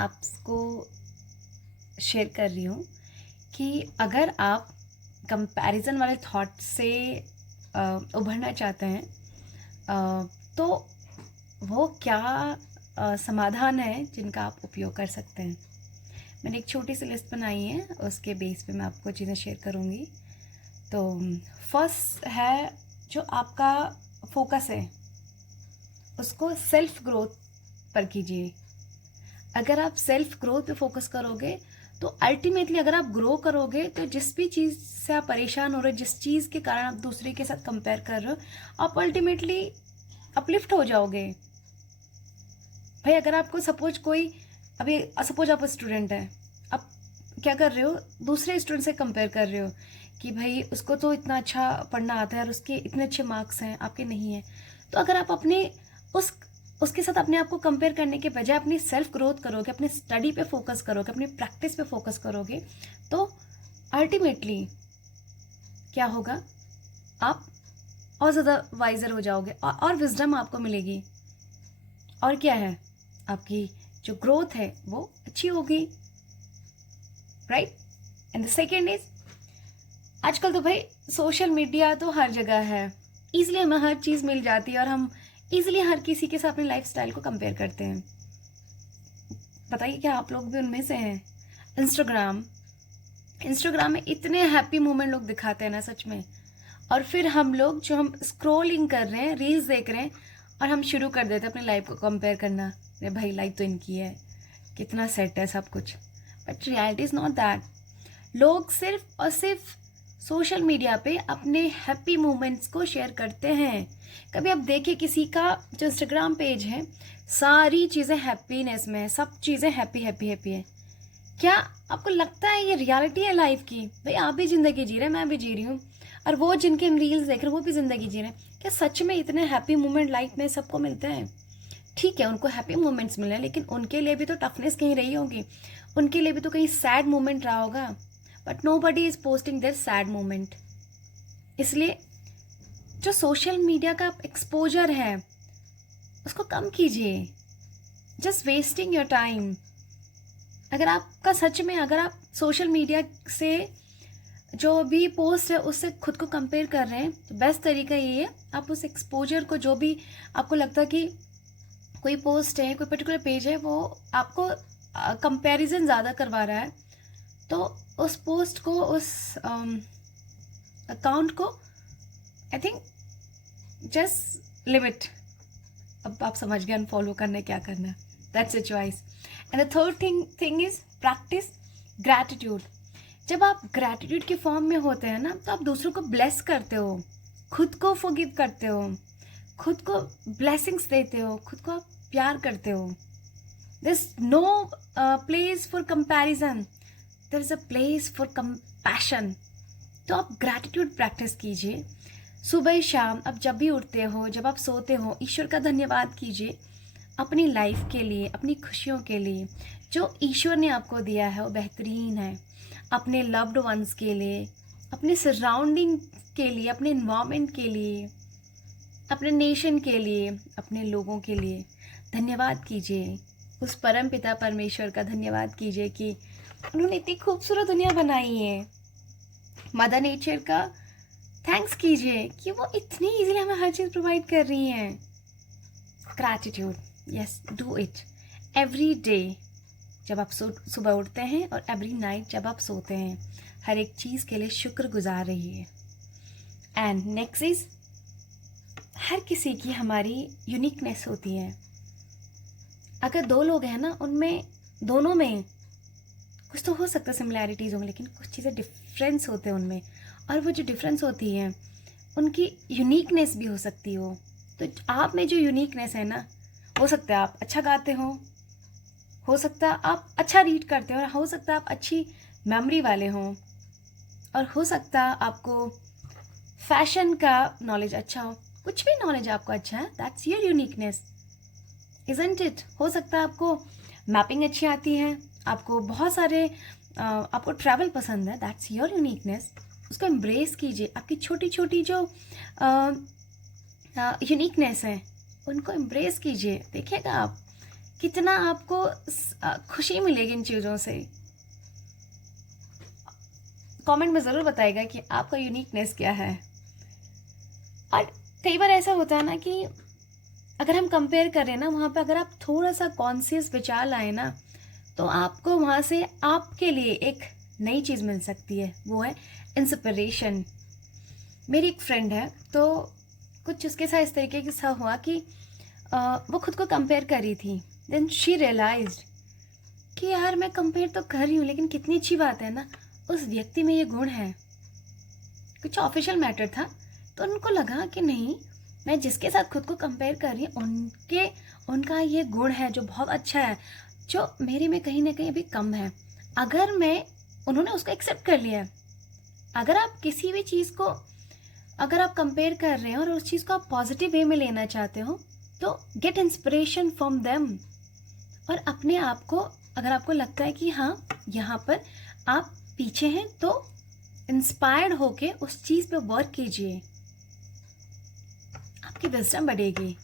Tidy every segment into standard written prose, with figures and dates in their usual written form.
आपको शेयर कर रही हूँ कि अगर आप कंपैरिजन वाले थॉट से उभरना चाहते हैं, तो वो क्या समाधान है जिनका आप उपयोग कर सकते हैं। मैंने एक छोटी सी लिस्ट बनाई है, उसके बेस पे मैं आपको चीज़ें शेयर करूँगी। तो फर्स्ट है, जो आपका फोकस है उसको सेल्फ ग्रोथ पर कीजिए। अगर आप सेल्फ ग्रोथ पे फोकस करोगे तो अल्टीमेटली अगर आप ग्रो करोगे तो जिस भी चीज़ से आप परेशान हो रहे हो, जिस चीज़ के कारण आप दूसरे के साथ कंपेयर कर रहे हो, आप अल्टीमेटली अपलिफ्ट हो जाओगे। भाई अगर आपको सपोज कोई, अभी सपोज आप स्टूडेंट हैं, आप क्या कर रहे हो, दूसरे स्टूडेंट से कंपेयर कर रहे हो कि भाई उसको तो इतना अच्छा पढ़ना आता है और उसके इतने अच्छे मार्क्स हैं, आपके नहीं है। तो अगर आप अपने उसके साथ अपने आप को कंपेयर करने के बजाय अपनी सेल्फ ग्रोथ करोगे, अपने स्टडी पे फोकस करोगे, अपनी प्रैक्टिस पे फोकस करोगे, तो अल्टीमेटली क्या होगा, आप और ज़्यादा वाइजर हो जाओगे और विजडम आपको मिलेगी। और क्या है, आपकी जो ग्रोथ है वो अच्छी होगी, right. And the second is, आजकल तो भाई सोशल मीडिया तो हर जगह है, ईजिली हमें हर चीज़ मिल जाती है और हम ईजिली हर किसी के साथ अपनी लाइफस्टाइल को कंपेयर करते हैं। बताइए क्या आप लोग भी उनमें से हैं। इंस्टाग्राम में इतने हैप्पी मोमेंट लोग दिखाते हैं ना, सच में। और फिर हम लोग जो हम स्क्रॉलिंग कर रहे हैं, रील्स देख रहे हैं, और हम शुरू कर देते हैं अपनी लाइफ को कंपेयर करना। अरे भाई लाइफ तो इनकी है, कितना सेट है सब कुछ। But reality is not that. लोग सिर्फ और सिर्फ सोशल मीडिया पे अपने हैप्पी मोमेंट्स को शेयर करते हैं। कभी आप देखिए किसी का जो इंस्टाग्राम पेज है, सारी चीज़ें हैप्पीनेस में है, सब चीज़ें हैप्पी हैप्पी हैप्पी है। क्या आपको लगता है ये रियलिटी है लाइफ की? भाई आप भी ज़िंदगी जी रहे हैं, मैं भी जी रही हूँ, और वो जिनके हम रील्स देख रहे हैं वो भी ज़िंदगी जी रहे हैं। क्या सच में इतने हैप्पी मोमेंट लाइफ में सबको मिलते हैं? ठीक है, उनको हैप्पी मोमेंट्स मिले हैं, लेकिन उनके लिए भी तो टफनेस कहीं रही होगी, उनके लिए भी तो कहीं सैड मोमेंट रहा होगा। But nobody is posting there sad moment. इसलिए जो सोशल मीडिया का एक्सपोजर है उसको कम कीजिए। Just wasting your time. अगर आपका सच में, अगर आप सोशल मीडिया से जो भी पोस्ट है उससे खुद को कंपेयर कर रहे हैं, तो बेस्ट तरीका ये है, आप उस एक्सपोजर को, जो भी आपको लगता है कि कोई पोस्ट है, कोई पर्टिकुलर पेज है, वो आपको कंपैरिजन ज़्यादा करवा रहा है, तो उस पोस्ट को, उस अकाउंट को, आई थिंक जस्ट लिमिट। अब आप समझ गए अनफॉलो करना क्या करना है, that's a choice. And the third thing is practice gratitude. जब आप ग्रैटिट्यूड के फॉर्म में होते हैं ना, तो आप दूसरों को ब्लेस करते हो, खुद को फॉरगिव करते हो, खुद को ब्लेसिंग्स देते हो, खुद को आप प्यार करते हो। There is no place for comparison, there is a place for compassion. तो आप ग्रैटिट्यूड प्रैक्टिस कीजिए। सुबह शाम आप जब भी उठते हो, जब आप सोते हो, ईश्वर का धन्यवाद कीजिए अपनी लाइफ के लिए, अपनी खुशियों के लिए। जो ईश्वर ने आपको दिया है वो बेहतरीन है। अपने लव्ड वंस के लिए, अपने सराउंडिंग के लिए, अपने इन्वायरमेंट के लिए, अपने नेशन के लिए, अपने लोगों के लिए धन्यवाद कीजिए। उस परम पिता परमेश्वर का धन्यवाद कीजिए कि उन्होंने इतनी खूबसूरत दुनिया बनाई है। मदर नेचर का थैंक्स कीजिए कि वो इतनी इजीली हमें हर चीज़ प्रोवाइड कर रही हैं। Gratitude, yes, do it every day. जब आप सुबह उठते हैं और एवरी नाइट जब आप सोते हैं, हर एक चीज़ के लिए शुक्रगुजार रहिए। एंड नेक्स्ट इज, हर किसी की हमारी यूनिकनेस होती है। अगर दो लोग हैं ना, उनमें दोनों में कुछ तो हो सकता है सिमिलैरिटीज़ होंगी, लेकिन कुछ चीज़ें डिफरेंस होते हैं उनमें, और वो जो डिफरेंस होती है उनकी यूनिकनेस भी हो सकती तो आप में जो यूनिकनेस है ना, हो सकता है आप अच्छा गाते हो सकता है आप अच्छा रीड करते हो सकता है आप अच्छी मेमोरी वाले हों, और हो सकता है आपको फैशन का नॉलेज अच्छा हो। कुछ भी नॉलेज आपको अच्छा है, that's your uniqueness, isn't it. हो सकता है आपको मैपिंग अच्छी आती है, आपको बहुत सारे आपको ट्रैवल पसंद है, दैट्स योर यूनिकनेस। उसको एम्ब्रेस कीजिए। आपकी छोटी छोटी जो यूनिकनेस है उनको एम्ब्रेस कीजिए। देखिएगा आप कितना आपको खुशी मिलेगी इन चीज़ों से। कमेंट में ज़रूर बताइएगा कि आपका यूनिकनेस क्या है। और कई बार ऐसा होता है ना कि अगर हम कंपेयर करें ना, वहाँ पे अगर आप थोड़ा सा कॉन्शियस विचार लाए ना, तो आपको वहाँ से आपके लिए एक नई चीज़ मिल सकती है, वो है इंस्पिरेशन। मेरी एक फ्रेंड है, तो कुछ उसके साथ इस तरीके से हुआ कि वो खुद को कंपेयर कर रही थी। देन शी रियलाइज्ड कि यार मैं कंपेयर तो कर रही हूँ, लेकिन कितनी अच्छी बात है ना, उस व्यक्ति में ये गुण है। कुछ ऑफिशियल मैटर था, तो उनको लगा कि नहीं, मैं जिसके साथ खुद को कंपेयर कर रही हूँ उनका ये गुण है जो बहुत अच्छा है, जो मेरे में कहीं ना कहीं अभी कम है। अगर उन्होंने उसको एक्सेप्ट कर लिया। अगर आप किसी भी चीज़ को अगर आप कंपेयर कर रहे हैं और उस चीज़ को आप पॉजिटिव वे में लेना चाहते हो, तो गेट इंस्पिरेशन फ्रॉम देम। और अपने आप को, अगर आपको लगता है कि हाँ यहाँ पर आप पीछे हैं, तो इंस्पायर्ड होके उस चीज़ पे वर्क कीजिए, आपकी विजडम बढ़ेगी।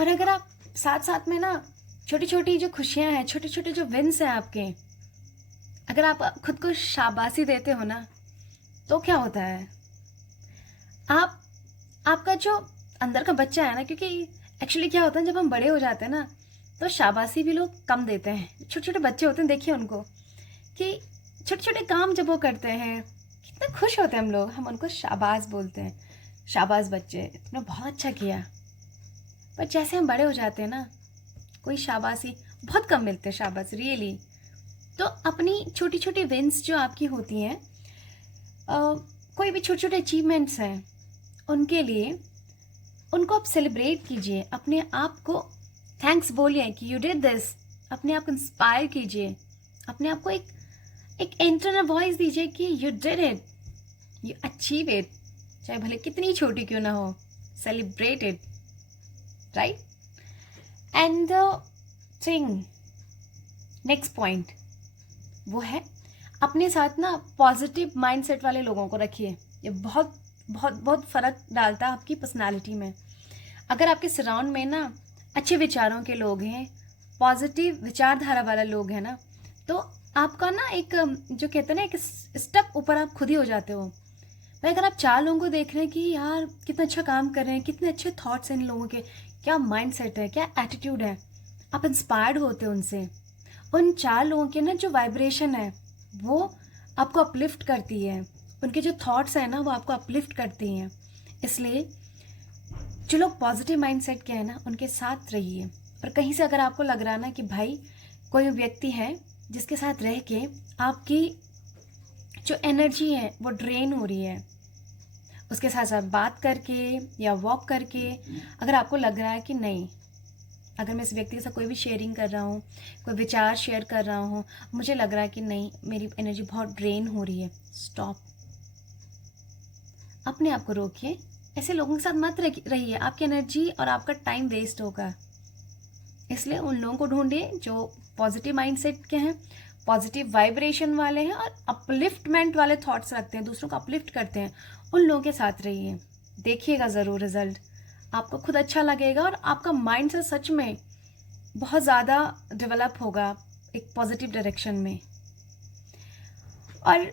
और अगर आप साथ साथ में ना छोटी छोटी जो खुशियाँ हैं, छोटे छोटे जो विन्स हैं आपके, अगर आप खुद को शाबाशी देते हो ना, तो क्या होता है, आपका जो अंदर का बच्चा है ना, क्योंकि एक्चुअली क्या होता है, जब हम बड़े हो जाते हैं ना, तो शाबाशी भी लोग कम देते हैं। छोटे छोटे बच्चे होते हैं, देखिए उनको, कि छोटे छोटे काम जब वो करते हैं, कितना खुश होते हैं हम लोग, हम उनको शाबाश बोलते हैं, शाबाश बच्चे, तुमने बहुत अच्छा किया। पर जैसे हम बड़े हो जाते हैं ना, कोई शाबाशी बहुत कम मिलते हैं, शाबाश रियली। तो अपनी छोटी छोटी विन्स जो आपकी होती हैं, कोई भी छोटे छोटे अचीवमेंट्स हैं, उनके लिए उनको आप सेलिब्रेट कीजिए, अपने आप को थैंक्स बोलिए कि यू डिड दिस, अपने आप को इंस्पायर कीजिए, अपने आप को एक इंटरनल वॉइस दीजिए कि you did it, you achieve it, चाहे भले कितनी छोटी क्यों ना हो, celebrate it, right. And the thing, next point, वो है अपने साथ ना पॉजिटिव माइंडसेट वाले लोगों को रखिए। ये बहुत बहुत बहुत फ़र्क डालता है आपकी पर्सनालिटी में। अगर आपके सराउंड में ना अच्छे विचारों के लोग हैं, पॉजिटिव विचारधारा वाला लोग हैं ना, तो आपका ना एक जो कहते हैं ना, एक स्टेप ऊपर आप खुद ही हो जाते हो। भाई अगर आप 4 लोगों को देख रहे हैं कि यार कितना अच्छा काम कर रहे हैं, कितने अच्छे थॉट्स हैं इन लोगों के, क्या माइंडसेट है, क्या एटीट्यूड है, आप इंस्पायर्ड होते हो उनसे। उन 4 लोगों के ना जो वाइब्रेशन है, वो आपको अपलिफ्ट करती है, उनके जो थॉट्स हैं ना, वो आपको अपलिफ्ट करती हैं। इसलिए जो लोग पॉजिटिव माइंडसेट के हैं ना, उनके साथ रहिए। और कहीं से अगर आपको लग रहा है ना कि भाई कोई व्यक्ति है जिसके साथ रह के आपकी जो एनर्जी है वो ड्रेन हो रही है, उसके साथ साथ बात करके या वॉक करके अगर आपको लग रहा है कि नहीं, अगर मैं इस व्यक्ति के साथ कोई भी शेयरिंग कर रहा हूँ, कोई विचार शेयर कर रहा हूँ, मुझे लग रहा है कि नहीं मेरी एनर्जी बहुत ड्रेन हो रही है, स्टॉप, अपने आप को रोकिए। ऐसे लोगों के साथ मत रहिए, आपकी एनर्जी और आपका टाइम वेस्ट होगा। इसलिए उन लोगों को ढूंढिए जो पॉजिटिव माइंडसेट के हैं, पॉजिटिव वाइब्रेशन वाले हैं और अपलिफ्टमेंट वाले थॉट्स रखते हैं, दूसरों को अपलिफ्ट करते हैं, उन लोगों के साथ रहिए। देखिएगा ज़रूर रिजल्ट, आपको खुद अच्छा लगेगा और आपका माइंड से सच में बहुत ज़्यादा डेवलप होगा एक पॉजिटिव डायरेक्शन में। और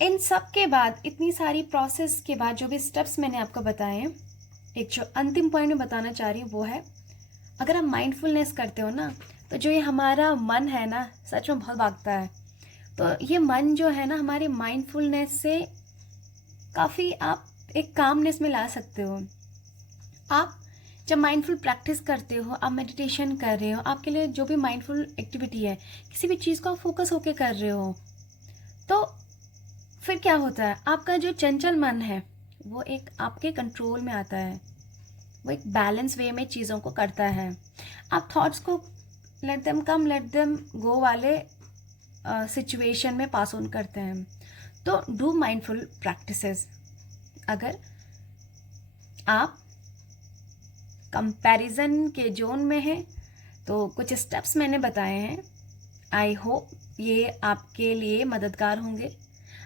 इन सब के बाद, इतनी सारी प्रोसेस के बाद, जो भी स्टेप्स मैंने आपको बताए हैं, एक जो अंतिम पॉइंट मैं बताना चाह रही हूँ वो है, अगर आप माइंडफुलनेस करते हो ना, तो जो ये हमारा मन है ना, सच में बहुत भागता है। तो ये मन जो है ना, हमारे माइंडफुलनेस से काफ़ी आप एक कामनेस में ला सकते हो। आप जब माइंडफुल प्रैक्टिस करते हो, आप मेडिटेशन कर रहे हो, आपके लिए जो भी माइंडफुल एक्टिविटी है, किसी भी चीज़ को आप फोकस होके कर रहे हो, तो फिर क्या होता है, आपका जो चंचल मन है वो एक आपके कंट्रोल में आता है, वो एक बैलेंस वे में चीज़ों को करता है। आप थॉट्स को let them come let them go वाले सिचुएशन में पास ऑन करते हैं। तो डू माइंडफुल प्रैक्टिसेस। अगर आप कंपैरिजन के जोन में हैं, तो कुछ स्टेप्स मैंने बताए हैं, आई होप ये आपके लिए मददगार होंगे।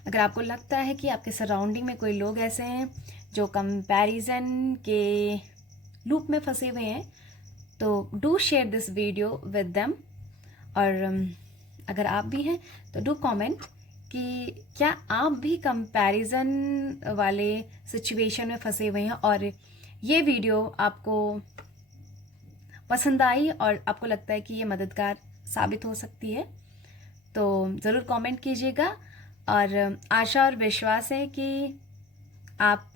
अगर आपको लगता है कि आपके सराउंडिंग में कोई लोग ऐसे हैं जो कंपैरिजन के लूप में फंसे हुए हैं, तो do share this video with them. और अगर आप भी हैं तो डू कमेंट कि क्या आप भी कंपैरिजन वाले सिचुएशन में फंसे हुए हैं और ये वीडियो आपको पसंद आई और आपको लगता है कि ये मददगार साबित हो सकती है, तो ज़रूर कमेंट कीजिएगा। और आशा और विश्वास है कि आप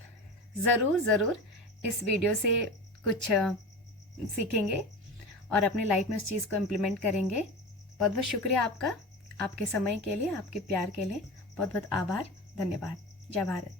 ज़रूर इस वीडियो से कुछ सीखेंगे और अपनी लाइफ में उस चीज़ को इम्प्लीमेंट करेंगे। बहुत बहुत शुक्रिया आपका, आपके समय के लिए, आपके प्यार के लिए बहुत बहुत आभार, धन्यवाद। जय भारत।